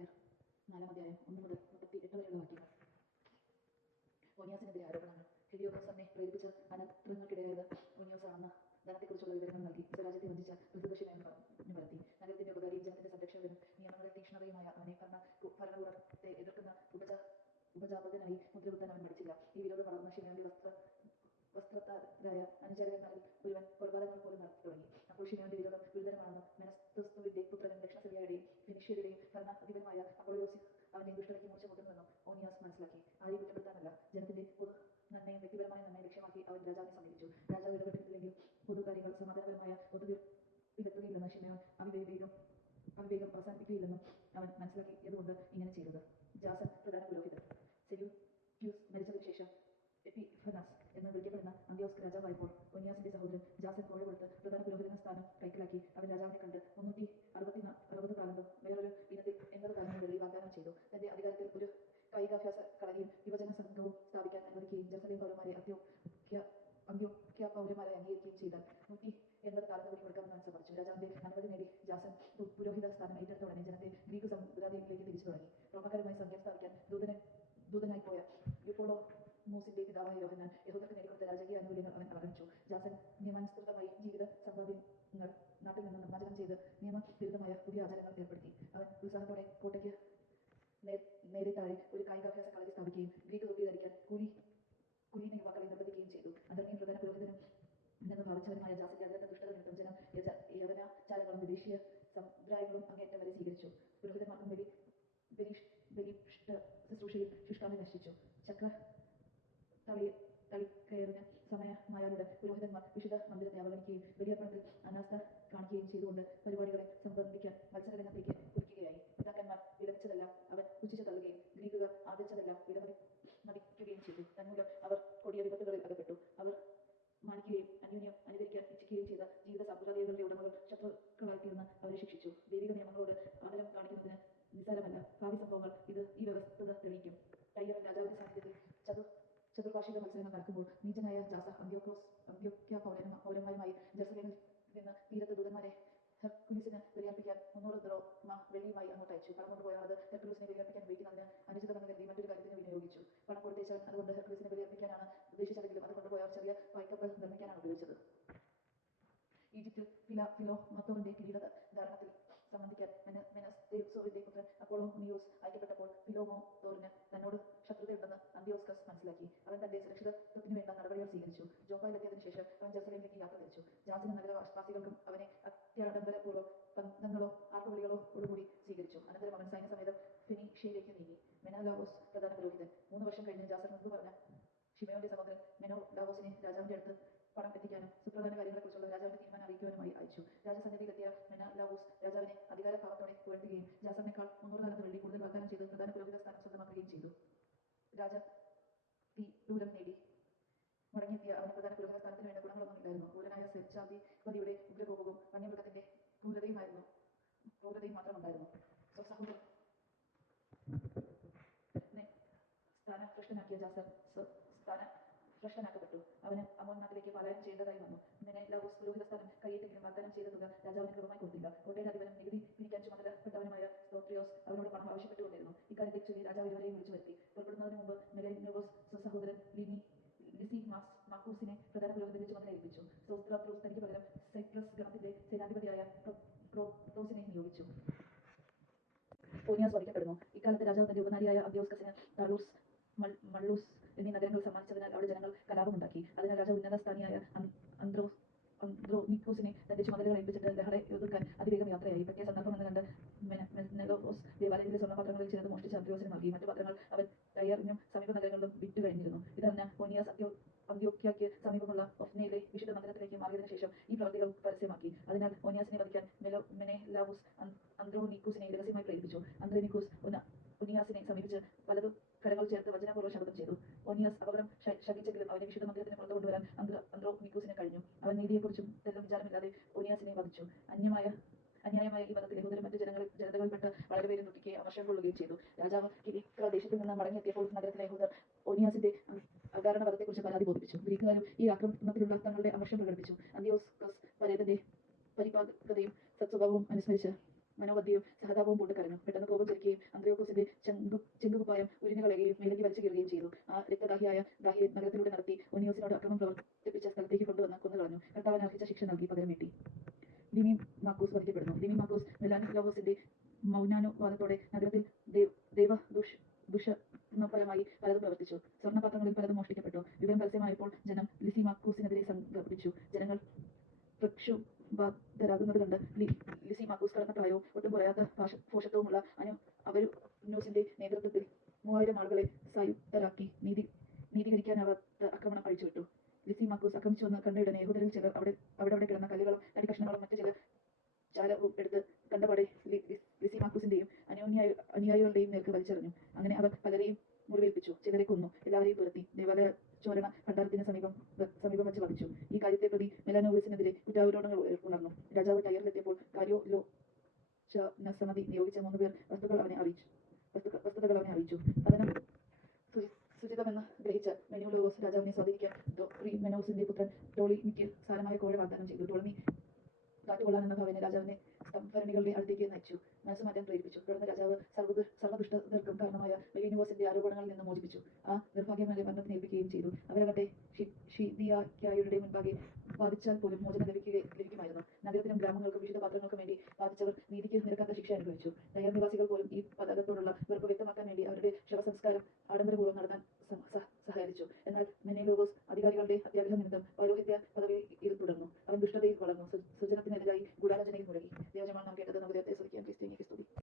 നായർ 4-ാം അധ്യായം 1 മുതൽ 38 വരെയുള്ള വാക്യങ്ങൾ. ഓനിയാസിനെതിരെ ആരോപണങ്ങൾ. ഹെലിയോസ് തന്നെ പ്രേരിപ്പിച്ച അനർത്ഥങ്ങൾക്കിടയായത് ഓനിയോസാണെന്ന് ധനത്തെക്കുറിച്ചുള്ള വിവരങ്ങൾ നൽകി സ്വരാജ്യത്തെ വഞ്ചിച്ച പ്രസിദ്ധ ശിമയോൻ പറഞ്ഞു പരത്തി. നഗരത്തിന്റെ ഉപകാരിയും ജനത്തിന്റെ സംരക്ഷകനും നിയമങ്ങളിൽ തീക്ഷ്ണതയുമായ അവനെ ഭരണകൂടത്തെ എതിർക്കുന്ന ഉപജാപകനായി മുദ്രകുത്താൻ അവൻ മടിച്ചില്ല. ഈ വിരോധം വളർന്ന ശിമയോന്റെ വസ്ത്രത്താരായ അനുചരകന്മാരിൽ ഒരുവൻ കൊലപാതകങ്ങൾ പോലും നടത്തി തുടങ്ങി. അപ്പോൾ ശിമയോന്റെ വിരോധം ഗുരുതരമാണെന്ന് മെനസ്തസ്തുവിന്റെ പുത്രനും ദക്ഷിണസിറിയയുടെയും ഫിനിഷ്യരുടെയും ഭരണാധിപനുമായ അപ്പൊളിയോസ് അവന്റെ ദുഷ്ടതയ്ക്ക് മൂർച്ച കൂട്ടുന്നുവെന്നും ഓനിയാസ് മനസ്സിലാക്കി. ആരെയും കുറ്റപ്പെടുത്താനല്ല, ജനത്തിന്റെ പൊതു നന്മയും വ്യക്തിപരമായ നന്മയും ലക്ഷ്യമാക്കി അവൻ രാജാവിനെ സമീപിച്ചു. രാജാവ് ഇടപെട്ടിട്ടില്ലെങ്കിൽ പൊതുകാര്യങ്ങൾ സമാധാനപരമായ ഒത്തുതീർപ്പിലെത്തുകയില്ലെന്ന് ശിമയോൻ അവിവേകം അവസാനിപ്പിക്കുകയില്ലെന്നും അവൻ മനസ്സിലാക്കിയതുകൊണ്ട് ഇങ്ങനെ ചെയ്തത്. ജാസൻ പ്രധാന പുരോഹിതൻ. സെല്യൂക്യൂസ് മരിച്ചതിനു ശേഷം എപ്പിഫനാസ് എന്ന് വിളിക്കപ്പെടുന്ന അന്ത്യോസ് രാജാവായപ്പോൾ ഒനിയാസിന്റെ സഹോദരൻ ജാസൻ കോഴ കൊടുത്ത് പ്രധാന പുരോഹിതന സ്ഥാനം കൈക്കലാക്കി. അവൻ രാജാവിനെ കണ്ട് 360 താലന്തും വേറൊരു ഇനത്തിൽ 80 താലന്തും വെള്ളി വാഗ്ദാനം ചെയ്തു. തന്റെ അധികാരത്തിൽ ഒരു കായികാഭ്യാസ കളരിയും യുവജന സംഘവും സ്ഥാപിക്കാൻ അനുവദിക്കുകയും ജെറുസലേം പൗരന്മാരെ അന്ത്യോക്യ പൗരന്മാരെ അംഗീകരിക്കുകയും ചെയ്താൽ 180 താലന്ത് കൂടി കൊടുക്കാമെന്ന് അവൻ സമ്മതിച്ചു. രാജാവിന്റെ അനുമതി നേടി ജാസൻ പുരോഹിത സ്ഥാനം ഏറ്റെടുത്ത ഉടനെ ജനത്തെ ഗ്രീക്ക് സമുദായത്തിലേക്ക് തിരിച്ചു തുടങ്ങി. റോമാക്കാരുമായി സഖ്യം സ്ഥാപിക്കാൻ ദൂതനായി പോയ യൂഫോളോമോസിന്റെ പിതാവായ യോഹന്നാൻ യഹൂദർക്ക് നേടിക്കൊടുത്ത രാജകീയ ആനുകൂല്യങ്ങൾ അവൻ അവഗണിച്ചു. ജാസൻ നിയമാനുസൃതമായി ജീവിത സമ്പാദ്യങ്ങൾ നാട്ടിൽ നിന്ന് നിർമ്മാർജ്ജനം ചെയ്ത് നിയമവിരുദ്ധമായ പുതിയ ആചാരങ്ങൾ ഏർപ്പെടുത്തി. അവൻ ഉത്സാഹത്തോടെ കോട്ടയ്ക്ക് നേരെ താഴെ ഒരു കായികാഭ്യാസ കളരി സ്ഥാപിക്കുകയും ഗ്രീക്ക് തൊപ്പി ധരിക്കാൻ കുലീന യുവാക്കളെ നിർബന്ധിക്കുകയും ചെയ്തു. അന്തർണിയും പ്രധാന പുരോഹിതനും നിന്ന് ഭാവിച്ചവനുമായ ജാസന്റെ അതിരത്ത ദുഷ്ടത നിമിത്തം ജനം യവനാചാരങ്ങളും വിദേശീയ സമ്പ്രദായങ്ങളും അങ്ങേയറ്റം വരെ സ്വീകരിച്ചു. പുരോഹിതന്മാർക്കും ബലിഷ്ഠ ശുശ്രൂഷയിൽ ശുഷ്കാന്തി നശിച്ചു. തളിക്കയറിന് സമയമായാലുടൻ പുരോഹിതന്മാർ വിശുദ്ധ മന്ദിരത്തെ അവഗണിക്കുകയും ബലിയർപ്പണത്തിൽ അനാസ്ഥ കാണിക്കുകയും ചെയ്തുകൊണ്ട് പരിപാടികളെ സംബന്ധിക്കാൻ മത്സരരംഗത്തേക്ക് കുതിക്കുകയായി. പിതാക്കന്മാർ വിലപിച്ചതെല്ലാം അവൻ പുച്ഛിച്ചു തള്ളുകയും ഗ്രീക്കുകാർ ആദരിച്ചതെല്ലാം വിലമതിക്കുകയും ചെയ്തു. തന്മൂലം അവർ കൊടിയ വിപത്തുകളിൽ അകപ്പെട്ടു. അവർ മാനിക്കുകയും അന്യോന്യം അനുകരിക്കാൻ ഇച്ഛിക്കുകയും ചെയ്ത ജീവിത സമ്പ്രദായങ്ങളുടെ ഉടമകൾ ശത്രുക്കളായിത്തീർന്ന് അവരെ ശിക്ഷിച്ചു. ദൈവിക നിയമങ്ങളോട് ആദരം കാണിക്കുന്നതിന് നിസ്സാരമല്ല ഭാവി സംഭവങ്ങൾ ഈ വ്യവസ്ഥത തെളിയിക്കും. ടൈയറിൽ രാജാവിന്റെ സാന്നിധ്യത്തിൽ ചതുർവാർഷിക മത്സരങ്ങൾ നടക്കുമ്പോൾ നീചനായ ജാസ അന്ത്യോക്യ പൗരന്മാരുമായി ജെറുസലേമിൽ നിന്ന് തീരത്ത് ദൂതന്മാരെ ഹെർക്കുലിസിന് ബലിയർപ്പിക്കാൻ 300 ദ്രോമ വെള്ളിയുമായി അങ്ങോട്ട് അയച്ചു. പണം കൊണ്ടുപോയ അത് ഹെർക്കുലിസിനെ ബലിയർപ്പിക്കാൻ ഉപയോഗിക്കുന്നതിന് അനുചിതമെന്ന് കരുതി മറ്റൊരു കാര്യത്തിന് വിനിയോഗിച്ചു. പണം കൊടുത്തേച്ചവൻ അതുകൊണ്ട് ഹെർക്കുലിസിനെ ബലിയർപ്പിക്കാനാണ് ഉദ്ദേശിച്ചതെങ്കിലും അത് കൊണ്ടുപോയവർ ചെറിയ വായ്ക്കപ്പൽ നിർമ്മിക്കാനാണ് ഉപയോഗിച്ചത്. ഈജിപ്തിൽ ഫിലോമത്തോറിന്റെ കിരീടധാരണത്തിൽ സംബന്ധിക്കാൻ മെനസ്തേസോവിന്റെ പുത്രൻ അപ്പൊളോണിയോസ് അയക്കപ്പെട്ടപ്പോൾ ഫിലോമത്തോറിന് തന്നോട് ശത്രുതയുണ്ടെന്ന് അന്ത്യോക്കസ് മനസ്സിലാക്കി. അവൻ തന്റെ സുരക്ഷിതത്വത്തിനു വേണ്ട നടപടികൾ സ്വീകരിച്ചു. ജോപ്പായിലെത്തിയതിനു ശേഷം അവൻ ജെറുസലേമിലേക്ക് യാത്ര തിരിച്ചു. ജാസനും നഗരവാസികൾക്കും അവനെ അത്യാഡംബരപൂർവ്വം പന്തങ്ങളോ ആർപ്പുവിളികളോടുകൂടി സ്വീകരിച്ചു. അനന്തരം അവൻ സൈന്യസമേതം ഫെനീഷ്യയിലേക്ക് നീങ്ങി. മെനലാവോസ് പ്രധാന പുരോഹിതൻ. 3 വർഷം കഴിഞ്ഞ് ജാസർ മുൻപ് പറഞ്ഞ ശിമയോന്റെ സഹോദരൻ മെനോലാവോസിനെ രാജാവിന്റെ അടുത്ത് പണം എത്തിക്കാനും സുപ്രധാന കാര്യങ്ങളെക്കുറിച്ചുള്ള രാജാവിന്റെ തീരുമാനം അറിയിക്കുവാനുമായി അയച്ചു. രാജസന്നിധിയിലെത്തിയ മെനലാവോസ് രാജാവിനെ അധികാരഭാവത്തോടെ പുകഴ്ത്തുകയും ജാസറിനേക്കാൾ 300 താലന്ത് വെള്ളി കൂടുതൽ വാഗ്ദാനം ചെയ്ത് പ്രധാന പുരോഹിത സ്ഥാനം സ്വന്തമാക്കുകയും ചെയ്തു. രാജതീരൂരം നേടി മടങ്ങിയെത്തിയ അവന് പ്രധാന പുരോഹിത സ്ഥാനത്തിന് വേണ്ട ഗുണങ്ങളൊന്നും ഇല്ലായിരുന്നു. ക്രൂരനായ സെർച്ചാധിപതിയുടെ ഉഗ്രകോപവും വന്യമൃഗത്തിന്റെ ക്രൂരതയും മാത്രമുണ്ടായിരുന്നു. സ്വസഹോദരനെ സ്ഥാനഭ്രഷ്ടനാക്കിയ ജാസർ സ്ഥാനഭ്രഷ്ടനാക്കപ്പെട്ടു. അവന് അമ്മോൻ നാട്ടിലേക്ക് പലായനം ചെയ്യേണ്ടതായി വന്നു. മെനലാവോസ് പുരോഹിത സ്ഥാനം കൈയേറ്റെങ്കിലും വാഗ്ദാനം ചെയ്ത തുക രാജാവിന് ക്രമമായി കൊടുത്തില്ല. കോട്ടയുടെ അധിപനും നികുതി പിരിക്കാൻ ചുമതലപ്പെട്ടവനുമായ സ്തോത്രിയോസ് അവനോട് പണം ആവശ്യപ്പെട്ടുകൊണ്ടിരുന്നു. ഇക്കാര്യത്തെ ചൊല്ലി രാജാവ് ഇരുവരെയും വിളിച്ചു വരുത്തി. പുറപ്പെടുന്നതിന് മുമ്പ് മെലനോവോസ് സ്വസഹോദരൻ ലിസിമാക്കൂസിനെ പ്രധാന പുരോഹിതന്റെ ചുമതല ഏൽപ്പിച്ചു. സോസ്ത്രാത്രോസ് തനിക്ക് പകരം സൈപ്രസ് ഗണത്തിന്റെ സേനാധിപതിയായ ക്രോത്തോസിനെ നിയോഗിച്ചു. ഓനിയാസ് വധിക്കപ്പെടുന്നു. ഇക്കാലത്ത് രാജാവ് തന്റെ ഉപനാരിയായ അന്ത്യോക്കസിന് താളൂസ്, മള്ളൂസ് എന്നീ നഗരങ്ങൾ സമ്മാനിച്ചതിനാൽ അവിടെ ജനങ്ങൾ കലാപമുണ്ടാക്കി. അതിനാൽ രാജാവ് ഉന്നതസ്ഥാനിയായ അന്ത്രോനിക്കോസിനെ തന്റെ ചുമതലകൾ ഏൽപ്പിച്ചിട്ട് ലഹളയെ ഒതുക്കാൻ അതിവേഗം യാത്രയായി. പറ്റിയ സന്ദർഭമെന്ന് കണ്ട് മെനലോവോസ് ദേവാലയത്തിലെ സ്വർണ്ണപാത്രങ്ങളിൽ ചിലത് മോഷ്ടിച്ച് അന്ത്രോസിന് നൽകി. മറ്റു പാത്രങ്ങൾ അവൻ ടയറിനും സമീപ നഗരങ്ങളിലും വിറ്റു കഴിഞ്ഞിരുന്നു. ഇതറിഞ്ഞ ഓനിയാസ് അന്ത്യോക്യയ്ക്ക് സമീപമുള്ള ഒഫ്നയിലെ വിശുദ്ധ മന്ദിരത്തിലേക്ക് മാറിയതിനു ശേഷം ഈ പ്രവൃത്തികൾ പരസ്യമാക്കി. അതിനാൽ ഓനിയാസിനെ വധിക്കാൻ മെനലാവൂസ് അന്ത്രോനിക്കൂസിനെ രഹസ്യമായി പ്രേരിപ്പിച്ചു. അന്ത്രോനിക്കൂസ് ഒനിയാസിനെ സമീപിച്ച് വലതു കരങ്ങൾ ചേർത്ത് വചനപൂർവ്വം ശപഥം ചെയ്തു. ഓനിയാസ് അപകടം ശഠിച്ചെങ്കിലും അവനെ വിശുദ്ധ മന്ദിരത്തിന് പുറത്തു കൊണ്ടുവരാൻ അന്ത്രോനിക്കൂസിന് കഴിഞ്ഞു. അവൻ നീതിയെക്കുറിച്ചും തെല്ലും വിചാരമില്ലാതെ ഓനിയാസിനെ വധിച്ചു. അന്യായമായ ഈ വധത്തിൽ യഹൂദരും മറ്റു ജനതകളിൽപ്പെട്ട് വളരെ പേരും ദുഃഖിക്കുകയും അമർഷം കൊള്ളുകയും ചെയ്തു. രാജാവ് കിലിക്യ ദേശത്തു നിന്ന് മടങ്ങിയെത്തിയപ്പോൾ നഗരത്തിലെ യഹൂദർ ഓനിയാസിന്റെ അകാരണ വധത്തെക്കുറിച്ച് പരാതി ബോധിപ്പിച്ചു. ഗ്രീക്കുകാരും ഈ ആക്രമണത്തിലുള്ള തങ്ങളുടെ അമർഷം പ്രകടിപ്പിച്ചു. അന്ത്യോക്കസ് പരേതന്റെ പരിപാകതയും സത്സ്വഭാവവും അനുസ്മരിച്ച് മനോവദ്യയും സഹതാപവും പൂണ്ട് കരഞ്ഞു. പെട്ടെന്ന് കോപം ചൊരിക്കുകയും മൗനാനുവാദത്തോടെ നഗരത്തിൽ ദൈവദൂഷണപരമായി പലതും പ്രവർത്തിച്ചു. സ്വർണ്ണപാത്രങ്ങളിൽ പലതും മോഷ്ടിക്കപ്പെട്ടു. വിവരം പരസ്യമായപ്പോൾ ജനം ലിസിമാക്കൂസിനെതിരെ സംഘടിച്ചു. ജനങ്ങൾ പ്രക്ഷുബ്ധരാകുന്നത് കണ്ട് ലിസിമാക്കൂസ് കടന്ന പ്രായവും ഒട്ടും കുറയാത്ത ഭോഷത്വവുമുള്ള അവരുന്നോസിന്റെ നേതൃത്വത്തിൽ 3000 ആളുകളെ സായുധരാക്കി നീതീകരിക്കാനാവാത്ത ആക്രമണം അഴിച്ചുവിട്ടു. ലിസിമാക്കൂസ് ആക്രമിച്ചു വന്ന് കണ്ടയുടനെ യഹൂദരിൽ ചിലർ അവിടെ കിടന്ന കല്ലുകളും തടിക്കഷ്ണങ്ങളും മറ്റു ചില ചാരവും എടുത്ത് കണ്ടപാടെ ലിസിമാക്കൂസിന്റെയും അനുയായികളുടെയും നേർക്ക് വലിച്ചെറിഞ്ഞു. അങ്ങനെ അവർ പലരെയും മുറിവേൽപ്പിച്ചു, ചിലരെ കൊന്നു, എല്ലാവരെയും തുരത്തി ദേവാലയ ചോരണ ഭണ്ഡാരത്തിന് സമീപം വെച്ച് വധിച്ചു. ഈ കാര്യത്തെ പ്രതി മെലനോവിസിനെതിരെ കുറ്റാരോപണങ്ങൾ ഉണർന്നു. രാജാവ് ടയറിലെത്തിയപ്പോൾ കാര്യോലോചനസമിതി നിയോഗിച്ച 3 പേർ വസ്തുതകൾ അവനെ അറിയിച്ചു. പതനം സുചിതമെന്ന് ഗ്രഹിച്ച മെനിയോലോഗോസ് രാജാവിനെ സ്വാധീനിക്കാൻ ദോറിമെനോസിന്റെ പുത്രൻ ടോളിമിക്ക് സാരമായ കോഴ വാഗ്ദാനം ചെയ്തു. ടോളിമി കാറ്റുകൊള്ളാനെന്ന ഭാവേന രാജാവിനെ സ്തംഭരണികളുടെ അടുത്തേക്ക് നയിച്ചു, മനസ്സുമാറ്റാൻ പ്രേരിപ്പിച്ചു. തുടർന്ന് രാജാവ് സർവ്വദുഷ്ടതർക്കും കാരണമായ മെലീനിയോസിന്റെ ആരോപണങ്ങളിൽ നിന്ന് മോചിപ്പിച്ചു, ആ നിർഭാഗ്യമായ മരണത്തിന് ഏൽപ്പിക്കുകയും ചെയ്തു. അവരാകട്ടെ ഷിദിയാക്യായുടെ മുൻപാകെ വാദിച്ചാൽ പോലും മോചനം